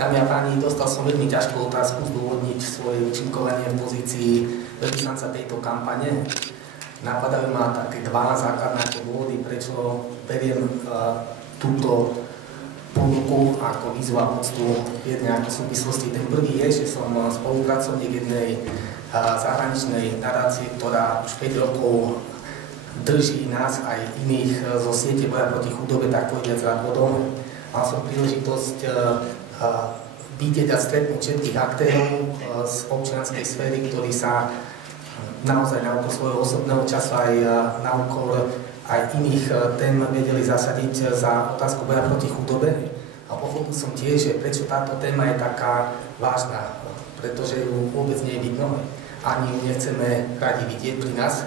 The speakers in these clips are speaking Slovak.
Dámy a páni, dostal som veľmi ťažkú otázku zdôvodniť svoje účinkovanie v pozícii veľvyslanca tejto kampane. Napadajú ma také dva základné dôvody, prečo beriem túto ponuku ako výzvu a poctu v jednej súvislosti. Ten prvý je, že som spolupracovník jednej zahraničnej nadácie, ktorá už 5 rokov drží nás aj iných zo siete boja proti chudobe, tak povediac za vodou. Mal som príležitosť vidieť a stretnúť všetkých aktérov z občianskej sféry, ktorí sa naozaj na úkor svojho osobného času aj na úkor aj iných tém vedeli zasadiť za otázku boja proti chudobe. A pochopil som tiež, že prečo táto téma je taká vážna, pretože ju vôbec nie je vidno, ani ju nechceme radi vidieť pri nás.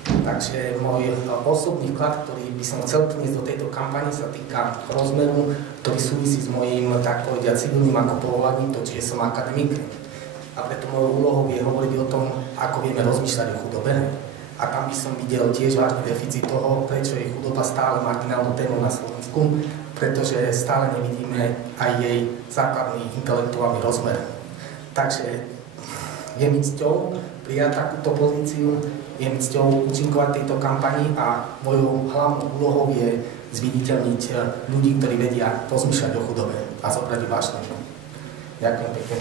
Takže môj osobný vklad, ktorý by som chcel priniesť do tejto kampane, sa týka rozmeru, ktorý súvisí s mojím, tak povediať, civilným ako povolaním, to čiže som akademik. A preto mojou úlohou je hovoriť o tom, ako vieme rozmýšľať o chudobe. A tam by som videl tiež vážny deficit toho, prečo je chudoba stále marginálnou témou na Slovensku, pretože stále nevidíme aj jej základný intelektuálny rozmer. Takže je mi cťou prijať takúto pozíciu, je mi cťou účinkovať tejto kampani a mojou hlavnou úlohou je zviditeľniť ľudí, ktorí vedia rozmýšľať o chudobe a zobrať ju vážne. Ďakujem pekne.